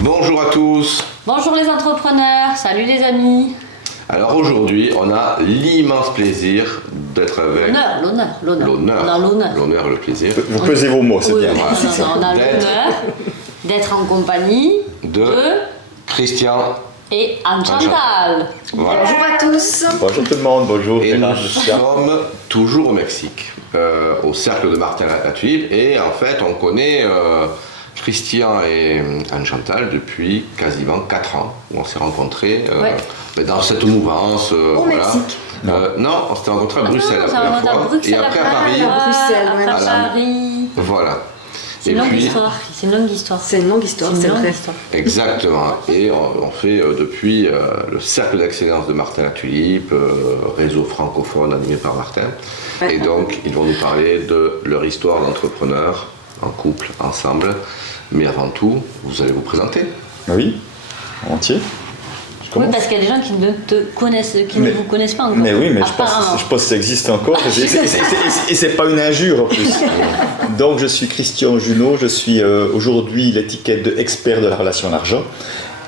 Bonjour à tous. Bonjour les entrepreneurs, salut les amis. Alors aujourd'hui, on a l'immense plaisir d'être avec... L'honneur et le plaisir. Vous pesez vos mots, c'est Oui, bien. on a l'honneur d'être en compagnie de Christian et Anne-Chantal. Voilà. Bonjour à tous. Bonjour tout le monde, bonjour. Et nous Christian. sommes toujours au Mexique, au cercle de Martin la Tulipe. Et en fait, on connaît Christian et Anne-Chantal depuis quasiment 4 ans, où on s'est rencontrés dans cette mouvance. Au Mexique. Non, on s'était rencontrés à Bruxelles non, la première à fois. Bruxelles, Et après à Paris. Bruxelles, ouais. Après Voilà. Paris. Voilà. C'est une longue histoire. C'est une longue histoire. C'est une longue histoire, c'est vrai. Exactement. Et on fait depuis le cercle d'excellence de Martin la Tulipe, réseau francophone animé par Martin. Ouais. Et donc, ils vont nous parler de leur histoire d'entrepreneur, en couple, ensemble. Mais avant tout, vous allez vous présenter. Oui, entier. Oui, parce qu'il y a des gens qui ne te connaissent, qui ne vous connaissent pas encore. Mais oui, mais je apparemment. pense que ça existe encore. Et c'est pas une injure en plus. Donc je suis Christian Junot, je suis aujourd'hui l'étiquette de expert de la relation à l'argent.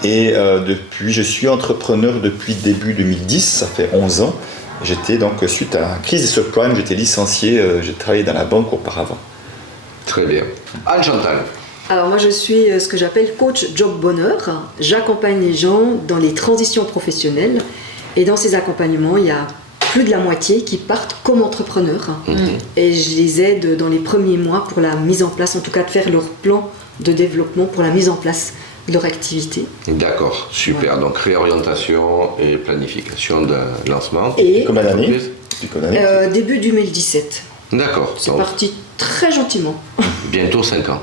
Et je suis entrepreneur depuis début 2010, ça fait 11 ans. J'étais donc, suite à la crise des subprimes, j'étais licencié, j'ai travaillé dans la banque auparavant. Très bien. Anne-Chantal. Alors moi je suis ce que j'appelle coach job bonheur. J'accompagne les gens dans les transitions professionnelles et dans ces accompagnements il y a plus de la moitié qui partent comme entrepreneurs et je les aide dans les premiers mois pour la mise en place, en tout cas de faire leur plan de développement pour la mise en place de leur activité. D'accord, super. Ouais. Donc réorientation et planification d'un lancement. Et Combien d'années Entreprise. Tu connais début 2017, D'accord. c'est Donc, parti très gentiment. bientôt 5 ans.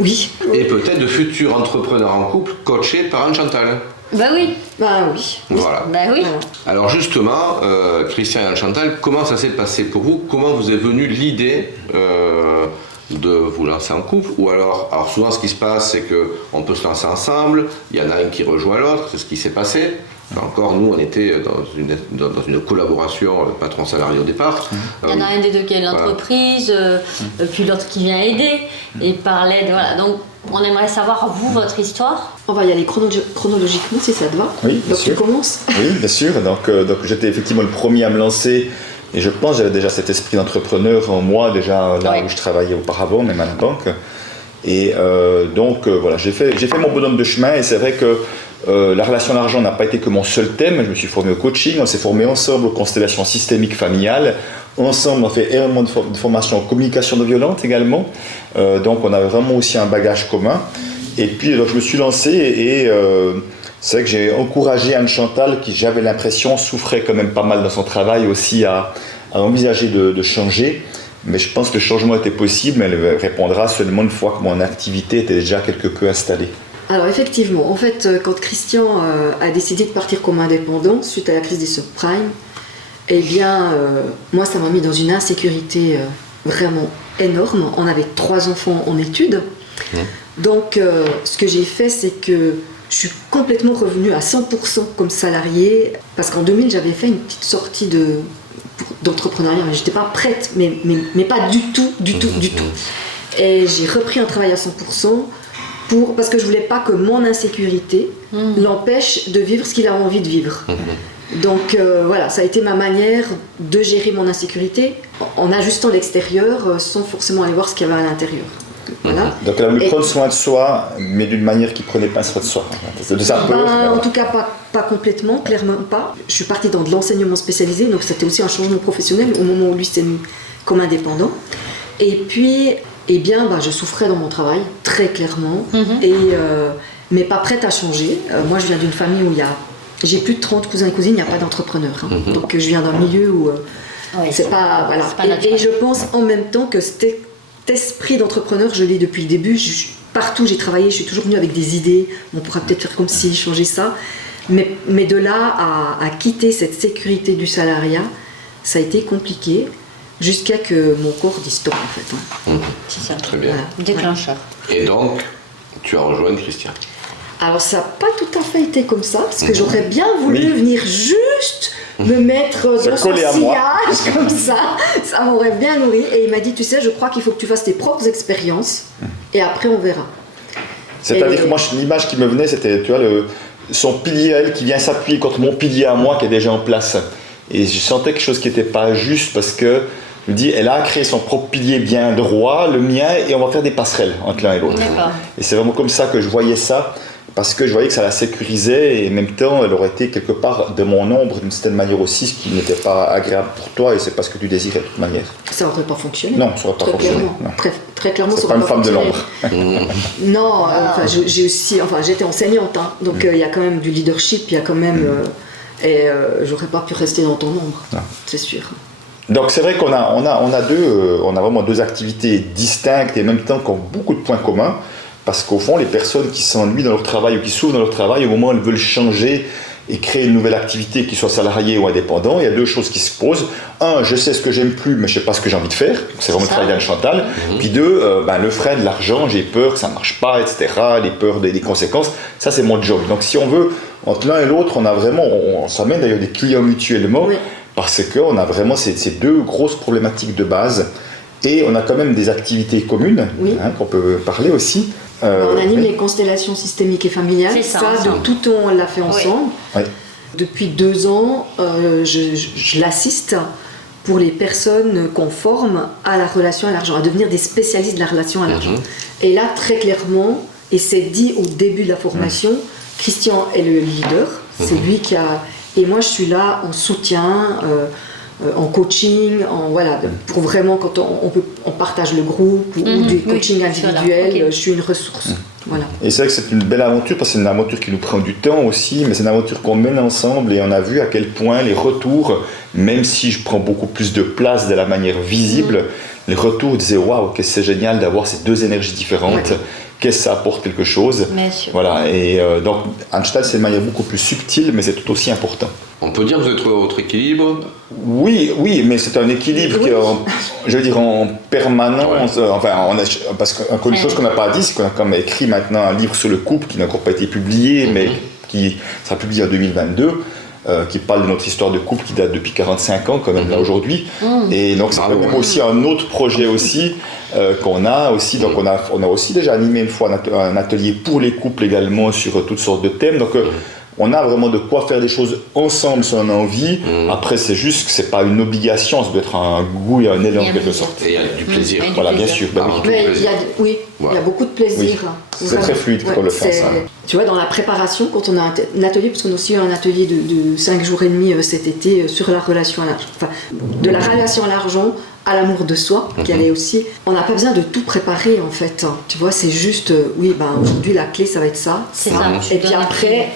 Oui, Et peut-être de futurs entrepreneurs en couple coachés par Anne-Chantal. Bah oui. bah oui. Voilà. Bah oui. Voilà. Alors justement, Christian et Anne-Chantal, comment ça s'est passé pour vous? Comment vous est venue l'idée de vous lancer en couple? Ou alors souvent ce qui se passe, c'est qu'on peut se lancer ensemble, il y en a un qui rejoint l'autre, c'est ce qui s'est passé. Encore, nous, on était dans une collaboration patron-salarié au départ. Il y en a un des deux qui a une entreprise, puis l'autre qui vient aider, et parlait de... Voilà. Donc, on aimerait savoir, vous, votre histoire. On va y aller chronologiquement si ça te va. Oui, bien Donc sûr. tu commences. Oui, bien sûr. Donc j'étais effectivement le premier à me lancer. Et je pense que j'avais déjà cet esprit d'entrepreneur en moi, déjà là Ouais. où je travaillais auparavant, même à la banque. Et voilà, j'ai fait mon bonhomme de chemin. Et c'est vrai que la relation à l'argent n'a pas été que mon seul thème. Je me suis formé au coaching, on s'est formé ensemble aux constellations systémiques familiales. Ensemble, on a fait énormément de formation en communication non violente également. Donc on avait vraiment aussi un bagage commun. Et puis alors, je me suis lancé et c'est vrai que j'ai encouragé Anne-Chantal, qui j'avais l'impression souffrait quand même pas mal dans son travail aussi à envisager de changer. Mais je pense que le changement était possible, mais elle répondra seulement une fois que mon activité était déjà quelque peu installée. Alors effectivement, en fait, quand Christian a décidé de partir comme indépendant suite à la crise des subprimes, eh bien, moi, ça m'a mis dans une insécurité vraiment énorme. On avait 3 enfants en études. Donc, ce que j'ai fait, c'est que je suis complètement revenue à 100% comme salariée, parce qu'en 2000, j'avais fait une petite sortie d'entrepreneuriat. Je n'étais pas prête, mais pas du tout. Et j'ai repris un travail à 100%. Parce que je voulais pas que mon insécurité l'empêche de vivre ce qu'il a envie de vivre. Donc voilà, ça a été ma manière de gérer mon insécurité en ajustant l'extérieur sans forcément aller voir ce qu'il y avait à l'intérieur. Voilà. Donc elle a voulu prendre soin de soi, mais d'une manière qui ne prenait pas soin de soi. De sa peur. En tout cas, pas complètement, clairement pas. Je suis partie dans de l'enseignement spécialisé, donc c'était aussi un changement professionnel au moment où lui s'est mis comme indépendant. Et puis, eh bien, je souffrais dans mon travail, très clairement, mais pas prête à changer. Moi, je viens d'une famille où j'ai plus de 30 cousins et cousines, il n'y a pas d'entrepreneurs. Donc, je viens d'un milieu où c'est pas... Voilà. C'est pas naturel. Et je pense en même temps que cet esprit d'entrepreneur, je l'ai depuis le début. Partout où j'ai travaillé, je suis toujours venue avec des idées. On pourra peut-être faire comme si, changer ça. Mais de là à quitter cette sécurité du salariat, ça a été compliqué. Jusqu'à que mon corps dise stop en fait. C'est ça. Très bien. Voilà. Déclencheur. Et donc, tu as rejoint Christian. Alors ça n'a pas tout à fait été comme ça, parce que j'aurais bien voulu venir juste me mettre dans son collait à moi. sillage comme ça m'aurait bien nourri. Et il m'a dit, tu sais, je crois qu'il faut que tu fasses tes propres expériences, et après on verra. C'est-à-dire que moi, l'image qui me venait, c'était, tu vois, son pilier à elle qui vient s'appuyer contre mon pilier à moi qui est déjà en place. Et je sentais quelque chose qui n'était pas juste parce que je me dis, elle a créé son propre pilier bien droit, le mien, et on va faire des passerelles entre l'un et l'autre. Et c'est vraiment comme ça que je voyais ça, parce que je voyais que ça la sécurisait et en même temps, elle aurait été quelque part de mon ombre d'une certaine manière aussi, ce qui n'était pas agréable pour toi et c'est pas ce que tu désirais de toute manière. Ça n'aurait pas fonctionné. Non, ça n'aurait pas fonctionné. Très clairement, c'est ça pas n'aurait une femme de fonctionné. l'ombre. Non, j'étais enseignante, hein, donc il y a quand même du leadership, il y a quand même. J'aurais pas pu rester dans ton ombre, c'est sûr. Donc c'est vrai qu'on a vraiment deux activités distinctes et en même temps qui ont beaucoup de points communs, parce qu'au fond, les personnes qui s'ennuient dans leur travail ou qui souffrent dans leur travail, au moment où elles veulent changer et créer une nouvelle activité, qu'ils soient salariés ou indépendants, il y a deux choses qui se posent. Un, je sais ce que j'aime plus, mais je sais pas ce que j'ai envie de faire. C'est vraiment le travail d'Anne Chantal. Puis deux, le frein de l'argent, j'ai peur que ça marche pas, etc. Les peurs des conséquences, ça c'est mon job. Donc si on veut, entre l'un et l'autre, on s'amène d'ailleurs des clients mutuellement, parce qu'on a vraiment ces deux grosses problématiques de base. Et on a quand même des activités communes, qu'on peut parler aussi. On anime les constellations systémiques et familiales. C'est ça, de tout temps, on l'a fait ensemble. Oui. Depuis 2 ans, je l'assiste pour les personnes qu'on forme à la relation à l'argent, à devenir des spécialistes de la relation à l'argent. Et là, très clairement, et c'est dit au début de la formation, Christian est le leader, c'est lui qui a... Et moi, je suis là en soutien, en coaching, pour vraiment quand on partage le groupe ou du coaching individuel, je suis une ressource. Voilà. Et c'est vrai que c'est une belle aventure parce que c'est une aventure qui nous prend du temps aussi, mais c'est une aventure qu'on mène ensemble et on a vu à quel point les retours, même si je prends beaucoup plus de place de la manière visible, les retours disaient waouh, que c'est génial d'avoir ces deux énergies différentes. Qu'est-ce que ça apporte quelque chose. Voilà. Et donc Einstein c'est de manière beaucoup plus subtile, mais c'est tout aussi important. On peut dire que vous êtes votre équilibre. Oui, mais c'est un équilibre qui est, en permanence. Parce qu'une chose qu'on n'a pas dit, c'est qu'on a quand même écrit maintenant un livre sur le couple qui n'a encore pas été publié, mais qui sera publié en 2022. Qui parle de notre histoire de couple qui date depuis 45 ans quand même là aujourd'hui. Et donc c'est quand même aussi un autre projet aussi qu'on a aussi. Donc on a aussi déjà animé une fois un atelier pour les couples également sur toutes sortes de thèmes. Donc on a vraiment de quoi faire des choses ensemble si on a envie. Après c'est juste que c'est pas une obligation, ça doit être un goût et un élan en quelque sorte. Et il y a du plaisir. Voilà, bien sûr. Il y a beaucoup de plaisir. C'est très fluide pour le faire ça. Tu vois, dans la préparation, quand on a un atelier, parce qu'on a aussi eu un atelier de 5 jours et demi cet été sur la relation à l'argent, de la relation à l'argent à l'amour de soi, qui allait aussi. On n'a pas besoin de tout préparer en fait. Tu vois, c'est juste, aujourd'hui la clé ça va être ça. C'est ça. Et puis après,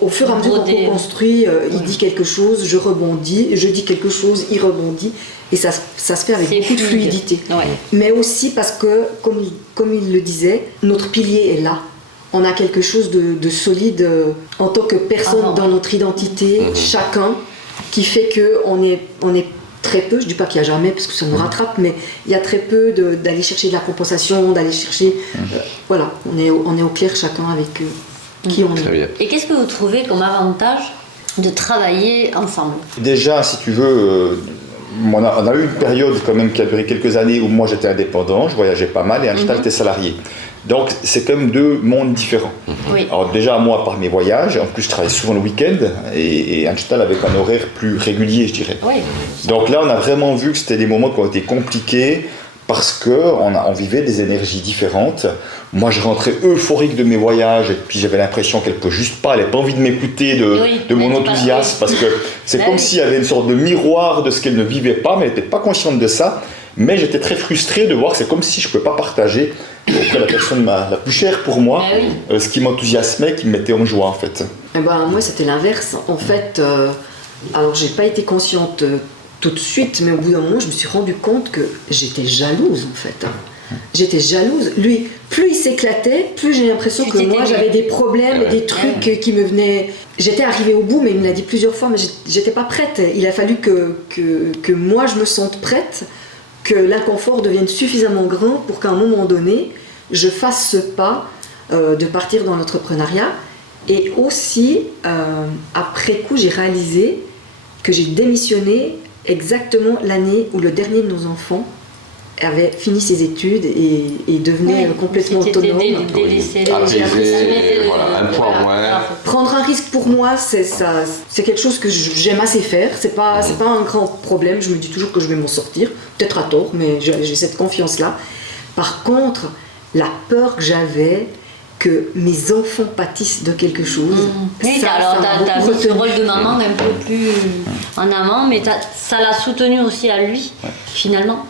au fur et à mesure qu'on construit, il dit quelque chose, je rebondis, je dis quelque chose, il rebondit. Et ça se fait avec beaucoup de fluidité. Mais aussi parce que, comme il le disait, notre pilier est là. On a quelque chose de solide en tant que personne dans notre identité, chacun, qui fait qu'on est très peu, je ne dis pas qu'il n'y a jamais parce que ça nous rattrape, mais il y a très peu d'aller chercher de la compensation, d'aller chercher... on est au clair chacun avec qui on est. Très bien. Et qu'est-ce que vous trouvez comme avantage de travailler ensemble? Déjà, si tu veux... on a eu une période quand même qui a duré quelques années où moi j'étais indépendant, je voyageais pas mal et Einstein était salarié. Donc c'est quand même deux mondes différents. Alors déjà moi par mes voyages, en plus je travaillais souvent le week-end et Einstein avec un horaire plus régulier je dirais. Donc là on a vraiment vu que c'était des moments qui ont été compliqués parce qu'on vivait des énergies différentes. Moi je rentrais euphorique de mes voyages et puis j'avais l'impression qu'elle peut juste pas, elle n'avait pas envie de m'écouter de mon enthousiasme parce que c'est comme s'il y avait une sorte de miroir de ce qu'elle ne vivait pas mais elle n'était pas consciente de ça. Mais j'étais très frustré de voir que c'est comme si je ne pouvais pas partager auprès de la personne la plus chère pour moi ce qui m'enthousiasmait, qui me mettait en joie en fait. Moi c'était l'inverse. En fait, alors j'ai pas été consciente tout de suite, mais au bout d'un moment je me suis rendu compte que j'étais jalouse en fait. J'étais jalouse. Lui, plus il s'éclatait, plus j'ai l'impression que moi j'avais des problèmes et des trucs qui me venaient. J'étais arrivée au bout, mais il me l'a dit plusieurs fois, mais j'étais pas prête. Il a fallu que moi je me sente prête, que l'inconfort devienne suffisamment grand pour qu'à un moment donné, je fasse ce pas de partir dans l'entrepreneuriat. Et aussi, après coup, j'ai réalisé que j'ai démissionné exactement l'année où le dernier de nos enfants avait fini ses études et devenait complètement autonome. Délaissé, voilà, un point moins. Prendre un risque pour moi, c'est quelque chose que j'aime assez faire. C'est pas un grand problème. Je me dis toujours que je vais m'en sortir. Peut-être à tort, mais j'ai cette confiance-là. Par contre, la peur que j'avais que mes enfants pâtissent de quelque chose. Oui, alors t'as mis ce rôle de maman un peu plus en avant, mais ça l'a soutenu aussi à lui, finalement.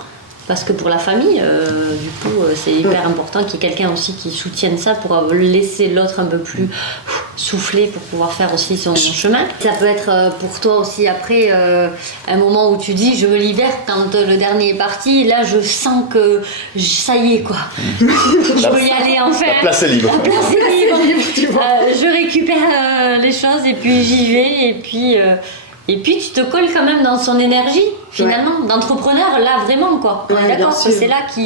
Parce que pour la famille, du coup, c'est hyper important qu'il y ait quelqu'un aussi qui soutienne ça pour laisser l'autre un peu plus souffler pour pouvoir faire aussi son chemin. Ça peut être pour toi aussi après un moment où tu dis je me libère quand le dernier est parti, là je sens que ça y est quoi. Je veux y aller enfin. La place est libre. La place est libre. Je récupère les choses et puis j'y vais et puis tu te colles quand même dans son énergie, finalement, d'entrepreneur, là vraiment quoi. Ouais, d'accord, bien sûr. c'est là que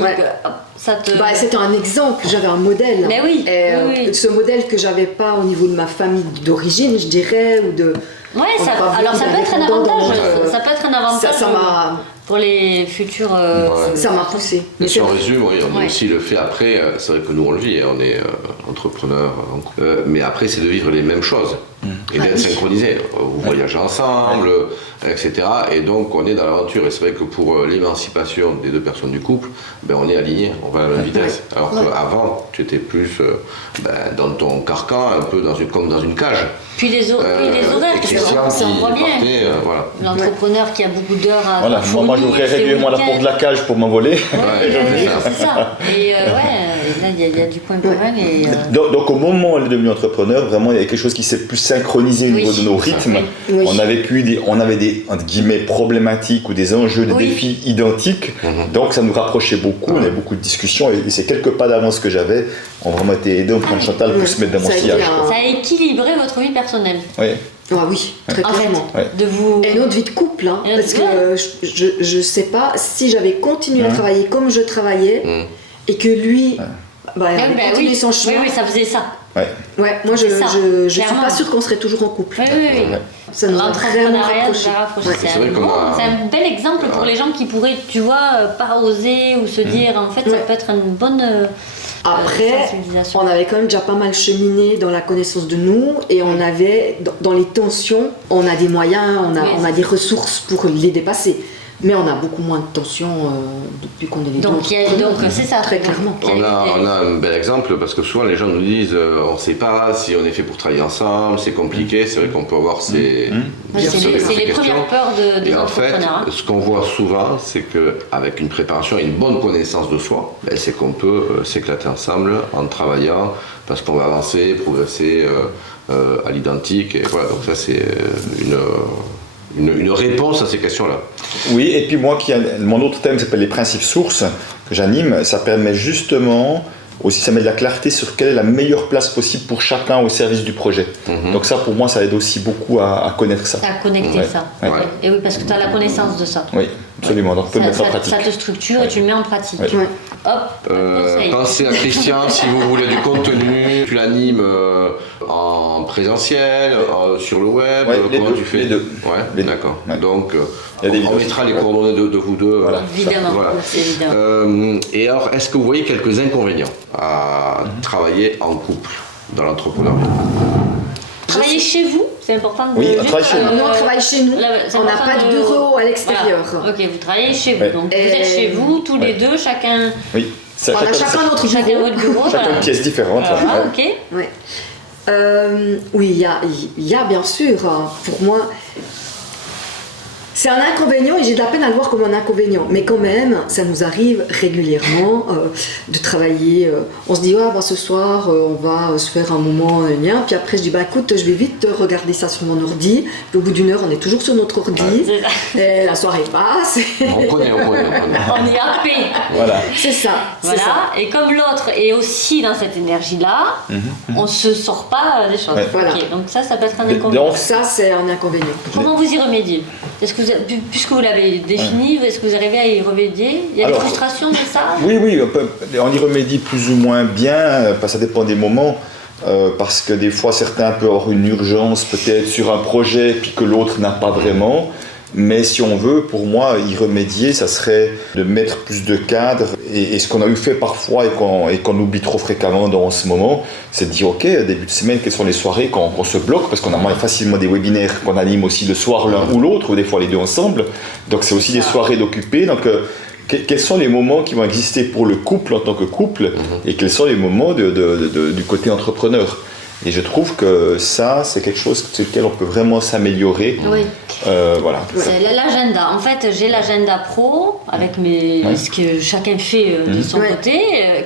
ça te... c'était un exemple, j'avais un modèle. Mais oui, oui. Ce modèle que j'avais pas au niveau de ma famille d'origine, je dirais, ou de... Ouais, alors ça peut être un avantage, ça peut être un avantage ça m'a... pour les futurs... Ça m'a poussé. Mais si on résume, on a aussi le fait après, c'est vrai que nous on le vit, on est entrepreneurs, mais après c'est de vivre les mêmes choses et d'être synchronisés. Vous voyagez ensemble, etc. Et donc on est dans l'aventure. Et c'est vrai que pour l'émancipation des deux personnes du couple, on est alignés, on va à la même vitesse. Alors qu'avant, tu étais plus dans ton carcan, un peu comme dans une cage. Puis les horaires, ça on voit bien. Voilà. L'entrepreneur qui a beaucoup d'heures à voilà. Moi j'ouvrais régulièrement la porte de la cage pour m'envoler. C'est ça. Et là il y a du point commun. Donc au moment où elle est devenue entrepreneur, vraiment il y avait quelque chose qui s'est plus synchronisé au niveau de nos rythmes. Oui. On avait des entre guillemets problématiques ou des enjeux, des défis identiques. Donc ça nous rapprochait beaucoup, on avait beaucoup de discussions et ces quelques pas d'avance que j'avais ont vraiment été aidés au point de Chantal pour se mettre dans mon sillage. Ça a équilibré votre vie personnelle. Oui. Ah oui, très clairement. De vous... Et notre vie de couple, parce que je sais pas si j'avais continué à travailler comme je travaillais et que lui avait continué son chemin. Oui, ça faisait ça. Ouais, moi je suis pas sûre qu'on serait toujours en couple. Oui. Ça nous a vraiment rapprochés. C'est un bel exemple pour les gens qui pourraient, tu vois, pas oser ou se dire, en fait, ça peut être une bonne... Après, on avait quand même déjà pas mal cheminé dans la connaissance de nous et on avait, dans les tensions, on a des moyens, on a des ressources pour les dépasser. Mais on a beaucoup moins de tensions depuis qu'on est les deux. Donc c'est ça. Très clairement. On a un bel exemple parce que souvent les gens nous disent on ne sait pas si on est fait pour travailler ensemble, c'est compliqué. C'est vrai qu'on peut avoir ces c'est les premières peurs des entrepreneurs. En fait, ce qu'on voit souvent, c'est qu'avec une préparation et une bonne connaissance de soi, c'est qu'on peut s'éclater ensemble en travaillant parce qu'on va avancer, progresser à l'identique. Et voilà, donc ça c'est une réponse à ces questions-là. Oui, et puis moi, mon autre thème s'appelle les principes sources que j'anime, ça permet justement, aussi ça met de la clarté sur quelle est la meilleure place possible pour chacun au service du projet. Donc ça, pour moi, ça aide aussi beaucoup à connaître ça. À connecter ça. Ouais. Et oui, parce que tu as la connaissance de ça. Oui, absolument, donc on peut le mettre en pratique. Ça te structure et tu le mets en pratique. Ouais. Hop, pensez à Christian si vous voulez du contenu. Tu l'animes en présentiel, sur le web. Comment tu fais les deux. Ouais, d'accord. Ouais. Donc, on mettra les coordonnées de vous deux. Voilà. Évidemment. Voilà. C'est évident. Et alors, est-ce que vous voyez quelques inconvénients à travailler en couple dans l'entrepreneuriat? Travailler chez vous, c'est important de... Oui, on travaille chez nous. Nous, on travaille chez nous. On n'a pas de bureau à l'extérieur. Voilà. Ok, vous travaillez chez vous. Donc, vous êtes chez vous, tous les deux, chacun... Oui. On a chacun notre bureau. Chacun votre bureau. Chacun une pièce différente. Voilà, ok. Ouais. Oui, il y a bien sûr, pour moi, c'est un inconvénient et j'ai de la peine à le voir comme un inconvénient. Mais quand même, ça nous arrive régulièrement de travailler. On se dit, ce soir, on va se faire un moment lien. Puis après, je dis, écoute, je vais vite regarder ça sur mon ordi. Puis au bout d'une heure, on est toujours sur notre ordi. Et la soirée passe. On connaît. On est happé. Voilà. C'est ça. Voilà. Et comme l'autre est aussi dans cette énergie-là, on ne se sort pas des choses. Ouais. Voilà. Okay. Donc ça peut être un inconvénient. Donc ça, c'est un inconvénient. Comment vous y remédiez? Est-ce que puisque vous l'avez défini, est-ce que vous arrivez à y remédier? Il y a des frustrations de ça? Oui, on y remédie plus ou moins bien, ça dépend des moments, parce que des fois certains peuvent avoir une urgence peut-être sur un projet puis que l'autre n'a pas vraiment. Mais si on veut, pour moi, y remédier, ça serait de mettre plus de cadres. Et ce qu'on a eu fait parfois et qu'on oublie trop fréquemment dans ce moment, c'est de dire, ok, début de semaine, quelles sont les soirées qu'on se bloque, parce qu'on a facilement des webinaires qu'on anime aussi le soir l'un ou l'autre, ou des fois les deux ensemble. Donc c'est aussi des soirées d'occupés. Donc quels sont les moments qui vont exister pour le couple en tant que couple, et quels sont les moments du côté entrepreneur. Et je trouve que ça, c'est quelque chose sur lequel on peut vraiment s'améliorer. Oui. Voilà. C'est l'agenda. En fait, j'ai l'agenda pro avec ce que chacun fait de son côté.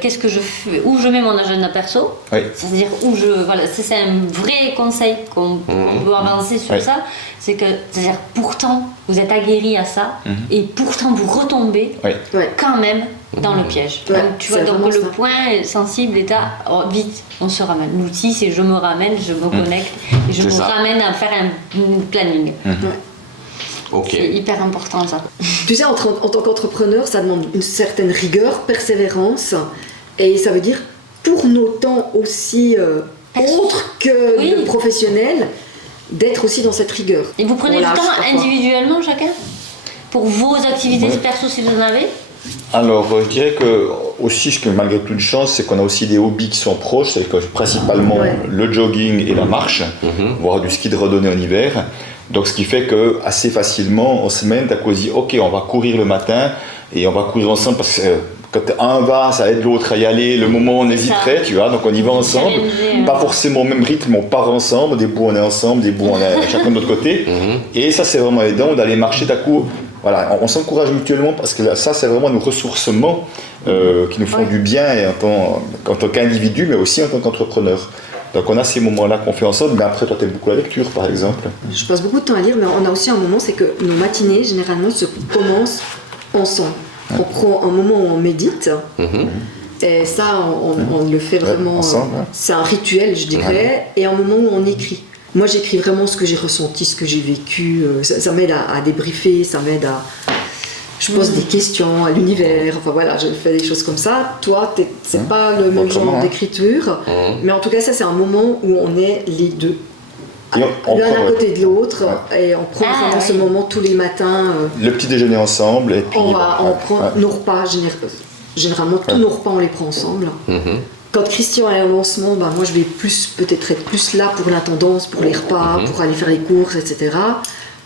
Qu'est-ce que je fais, où je mets mon agenda perso. Oui. C'est-à-dire où je. Voilà, c'est un vrai conseil qu'on peut avancer sur ça. C'est-à-dire pourtant vous êtes aguerri à ça et pourtant vous retombez quand même dans le piège. Ouais, donc tu vois, donc le point sensible est vite, on se ramène. L'outil c'est je me ramène, je me connecte et je me ramène à faire un planning. Okay. C'est hyper important ça. Tu sais, en tant qu'entrepreneur, ça demande une certaine rigueur, persévérance, et ça veut dire pour nos temps aussi autres que le professionnel, d'être aussi dans cette rigueur. Et vous prenez du temps individuellement chacun pour vos activités perso si vous en avez? Alors, je dirais que aussi, ce que malgré toute chance, c'est qu'on a aussi des hobbies qui sont proches, c'est principalement le jogging et la marche, voire du ski de randonnée en hiver. Donc, ce qui fait que assez facilement, en semaine, t'as dit, ok, on va courir le matin et on va courir ensemble parce que quand un va, ça aide l'autre à y aller. Le moment où on hésiterait, tu vois, donc on y va ensemble. Pas forcément au même rythme, mais on part ensemble. Des bouts on est ensemble, des bouts on est chacun de notre côté. Et ça, c'est vraiment aidant d'aller marcher d'un coup. Voilà, on s'encourage mutuellement parce que ça, c'est vraiment nos ressourcements qui nous font du bien et en tant qu'individu, mais aussi en tant qu'entrepreneur. Donc on a ces moments-là qu'on fait ensemble, mais après toi tu aimes beaucoup la lecture par exemple. Je passe beaucoup de temps à lire, mais on a aussi un moment, c'est que nos matinées généralement se commencent ensemble. On prend un moment où on médite, et ça on le fait vraiment, ensemble, c'est un rituel je dirais, et un moment où on écrit. Moi j'écris vraiment ce que j'ai ressenti, ce que j'ai vécu, ça m'aide à débriefer, ça m'aide à... Je pose des questions à l'univers, enfin voilà, je fais des choses comme ça. Toi, c'est pas le même genre d'écriture, mais en tout cas, ça c'est un moment où on est les deux, l'un à côté de l'autre, et on prend vraiment ce moment tous les matins. Le petit déjeuner ensemble, et puis... On prend nos repas, généralement tous nos repas on les prend ensemble. Quand Christian est en lancement, moi je vais peut-être être plus là pour l'intendance, pour les repas, pour aller faire les courses, etc.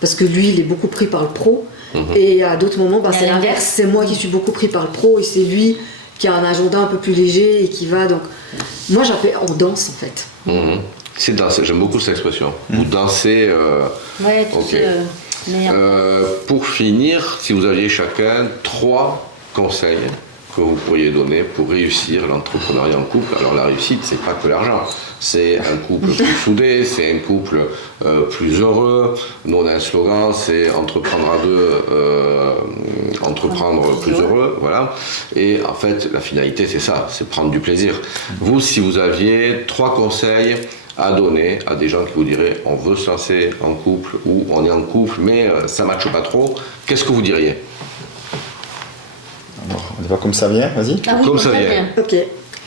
Parce que lui, il est beaucoup pris par le pro. Et à d'autres moments, c'est l'inverse, c'est moi qui suis beaucoup pris par le pro et c'est lui qui a un agenda un peu plus léger et qui va donc... Moi j'appelle en danse en fait. C'est danser, j'aime beaucoup cette expression. Vous dansez... pour finir, si vous aviez chacun 3 conseils que vous pourriez donner pour réussir l'entrepreneuriat en couple. Alors la réussite, c'est pas que l'argent, c'est un couple plus soudé, c'est un couple plus heureux. Nous on a un slogan, c'est entreprendre à deux, entreprendre plus heureux, voilà. Et en fait, la finalité c'est ça, c'est prendre du plaisir. Vous, si vous aviez 3 conseils à donner à des gens qui vous diraient on veut se lancer en couple ou on est en couple mais ça ne matche pas trop, qu'est-ce que vous diriez? On va comme ça vient, vas-y. Comme ça vient. Ok.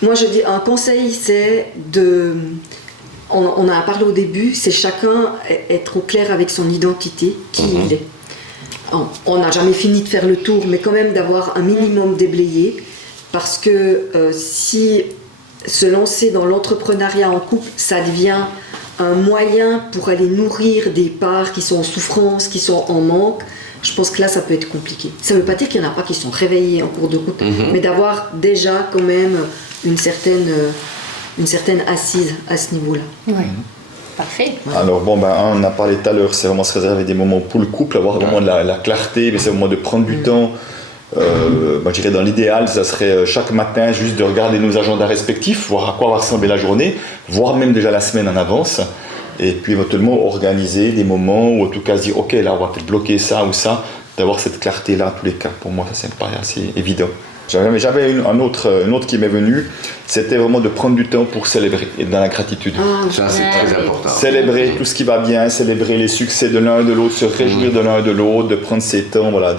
Moi je dis un conseil, c'est de... On en a parlé au début, c'est chacun être au clair avec son identité, qui il est. On n'a jamais fini de faire le tour, mais quand même d'avoir un minimum déblayé, parce que si se lancer dans l'entrepreneuriat en couple, ça devient un moyen pour aller nourrir des parts qui sont en souffrance, qui sont en manque, je pense que là ça peut être compliqué. Ça ne veut pas dire qu'il n'y en a pas qui sont réveillés en cours de route, mais d'avoir déjà quand même une certaine assise à ce niveau-là. Oui. Parfait. Alors on a parlé tout à l'heure, c'est vraiment se réserver des moments pour le couple, avoir vraiment de la clarté, mais c'est vraiment de prendre du temps. Je dirais dans l'idéal, ça serait chaque matin juste de regarder nos agendas respectifs, voir à quoi va ressembler la journée, voire même déjà la semaine en avance, et puis éventuellement organiser des moments où en tout cas se dire ok là on va peut-être bloquer ça ou ça, d'avoir cette clarté là en tous les cas. Pour moi ça me paraît assez évident. J'avais une autre qui m'est venue, c'était vraiment de prendre du temps pour célébrer et dans la gratitude. Ça c'est très important. Célébrer tout ce qui va bien, célébrer les succès de l'un et de l'autre, se réjouir de l'un et de l'autre, de prendre ces temps, voilà,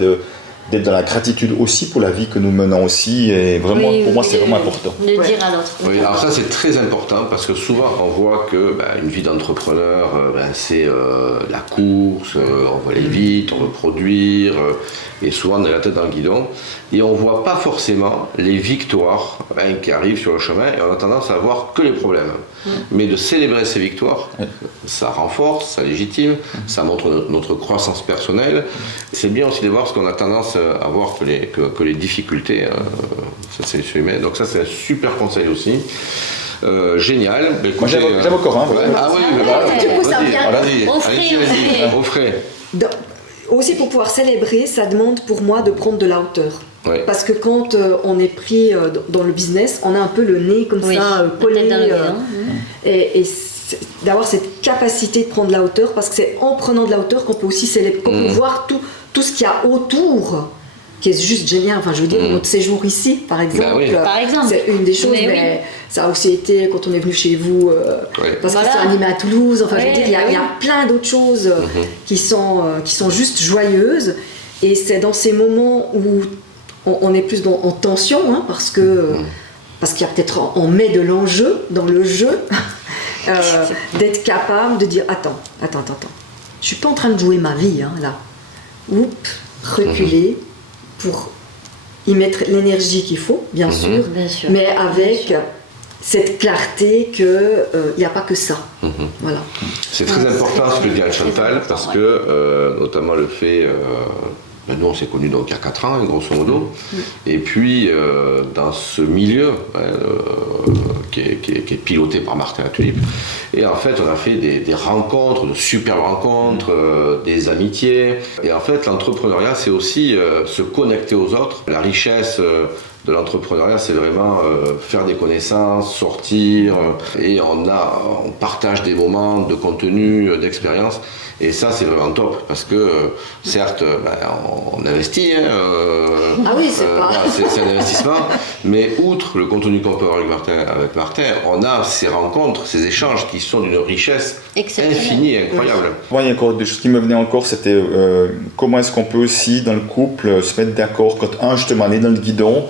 d'être dans la gratitude aussi pour la vie que nous menons aussi. Et vraiment, pour moi, c'est vraiment important. De le dire à l'autre. Oui, alors ça c'est très important parce que souvent on voit que une vie d'entrepreneur, c'est la course, on veut aller vite, on veut produire, et souvent on a la tête dans le guidon, et on voit pas forcément les victoires qui arrivent sur le chemin, et on a tendance à voir que les problèmes. Mais de célébrer ces victoires, ça renforce, ça légitime, ça montre notre croissance personnelle. C'est bien aussi de voir ce qu'on a tendance à voir que les difficultés, ça c'est humain. Donc ça c'est un super conseil aussi. Génial. Moi j'aime encore un. Ah oui, Du coup, ça vient au frais. Aussi pour pouvoir célébrer, ça demande pour moi de prendre de la hauteur. Ouais. Parce que quand on est pris dans le business, on a un peu le nez comme ça collé. Dans le Et d'avoir cette capacité de prendre de la hauteur, parce que c'est en prenant de la hauteur qu'on peut aussi célébrer, qu'on peut voir tout ce qu'il y a autour, qui est juste génial. Enfin, je veux dire, notre séjour ici, par exemple, c'est une des choses, mais ça a aussi été quand on est venu chez vous, parce que c'est animé à Toulouse. Enfin, je veux dire, il y a plein d'autres choses qui sont juste joyeuses. Et c'est dans ces moments où on est plus en tension, parce qu'il y a peut-être, on met de l'enjeu dans le jeu, d'être capable de dire attends, je suis pas en train de jouer ma vie, là. Reculer pour y mettre l'énergie qu'il faut, bien sûr, mais avec cette clarté qu'il n'y a pas que ça. Voilà. C'est très important ce que dit Chantal, parce que notamment le fait... nous, on s'est connus donc il y a 4 ans, grosso modo. Et puis, dans ce milieu qui est piloté par Martin Latulippe, et en fait, on a fait des rencontres, de superbes rencontres, des amitiés. Et en fait, l'entrepreneuriat, c'est aussi se connecter aux autres. La richesse de l'entrepreneuriat, c'est vraiment faire des connaissances, sortir, et on partage des moments de contenu, d'expérience. Et ça, c'est vraiment top, parce que certes, on investit, c'est un investissement, mais outre le contenu qu'on peut avoir avec Martin, on a ces rencontres, ces échanges qui sont d'une richesse infinie et incroyable. Moi, il y a encore des choses qui me venaient encore, c'était comment est-ce qu'on peut aussi, dans le couple, se mettre d'accord quand un, justement, est dans le guidon,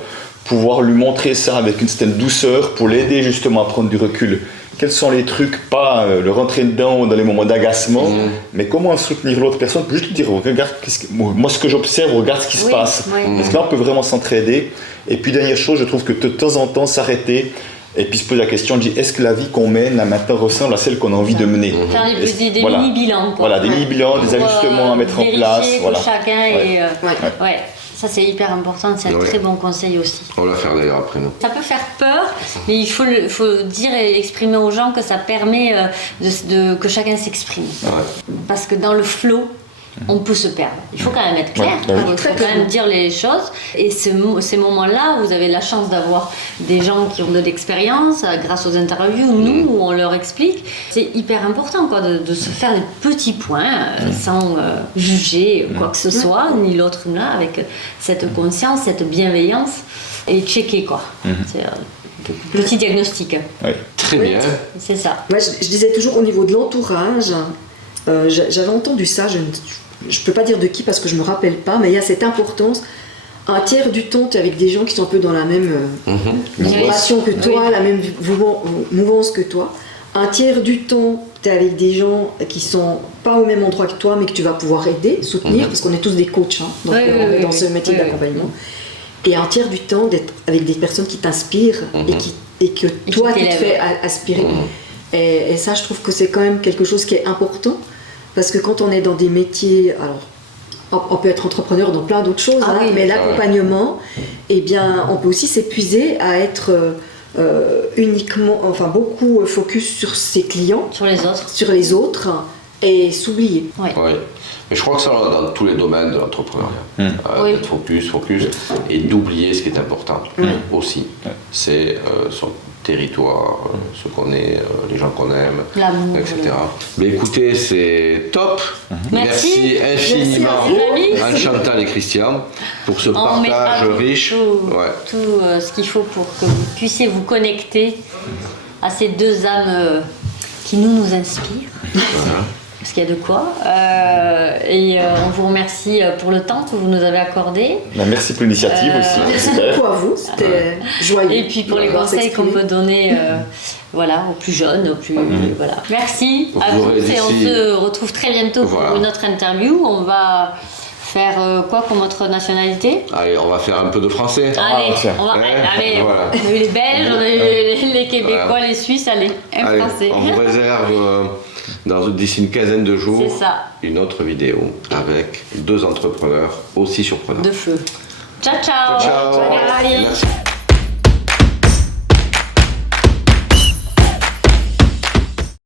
pouvoir lui montrer ça avec une certaine douceur pour l'aider justement à prendre du recul. Quels sont les trucs, pas le rentrer dedans dans les moments d'agacement, mais comment soutenir l'autre personne, juste dire regarde, moi ce que j'observe, regarde ce qui se passe. Parce que là on peut vraiment s'entraider. Et puis dernière chose, je trouve que de temps en temps s'arrêter et puis se poser la question, est-ce que la vie qu'on mène là maintenant ressemble à celle qu'on a envie de mener. Faire des mini-bilans. Voilà, des mini-bilans, des ajustements à mettre en place. Voilà. Chacun ça c'est hyper important, c'est un très bon conseil aussi. On va le faire d'ailleurs après nous. Ça peut faire peur, mais il faut dire et exprimer aux gens que ça permet que chacun s'exprime. Parce que dans le flow, on peut se perdre. Il faut quand même être clair, il faut quand même dire les choses. Et ces moments-là, vous avez la chance d'avoir des gens qui ont de l'expérience, grâce aux interviews, nous, où on leur explique. C'est hyper important de se faire des petits points sans juger quoi que ce soit, ni l'autre ni là, avec cette conscience, cette bienveillance, et checker quoi. C'est le petit diagnostic. Très bien. C'est ça. Moi, je disais toujours au niveau de l'entourage, j'avais entendu ça, je ne peux pas dire de qui parce que je ne me rappelle pas, mais il y a cette importance. Un tiers du temps, tu es avec des gens qui sont un peu dans la même vibration que toi, la même mouvance que toi. Un tiers du temps, tu es avec des gens qui sont pas au même endroit que toi, mais que tu vas pouvoir aider, soutenir, parce qu'on est tous des coachs dans ce métier d'accompagnement. Et un tiers du temps, d'être avec des personnes qui t'inspirent et que toi, tu te fais aspirer. Et ça, je trouve que c'est quand même quelque chose qui est important. Parce que quand on est dans des métiers, alors on peut être entrepreneur dans plein d'autres choses, mais l'accompagnement, eh bien, on peut aussi s'épuiser à être beaucoup focus sur ses clients, sur les autres, et s'oublier. Mais je crois que ça dans tous les domaines de l'entrepreneuriat, d'être focus, et d'oublier ce qui est important aussi. C'est son territoire, ce qu'on est, les gens qu'on aime, l'amour, etc. Mais écoutez, c'est top. Merci infiniment à Chantal et Christian pour ce partage riche. Tout ce qu'il faut pour que vous puissiez vous connecter à ces deux âmes qui nous inspirent. parce qu'il y a de quoi. On vous remercie pour le temps que vous nous avez accordé. Ben, merci pour l'initiative aussi. Merci beaucoup à vous, c'était joyeux. Et puis pour les conseils qu'on peut donner aux plus jeunes, aux plus. Voilà. Merci à Vous tous aurez et on ici- se retrouve très bientôt pour une autre interview. On va faire quoi comme autre nationalité? Allez, on va faire un peu de français. Allez, tiens. on va, Ouais, voilà. on a eu les Belges, on a eu les Québécois, Voilà. les Suisses, allez, un Allez, français. on vous réserve d'ici une quinzaine de jours C'est ça. une autre vidéo avec 2 entrepreneurs aussi surprenants. De feu. Ciao, ciao. Ciao. Merci. Merci.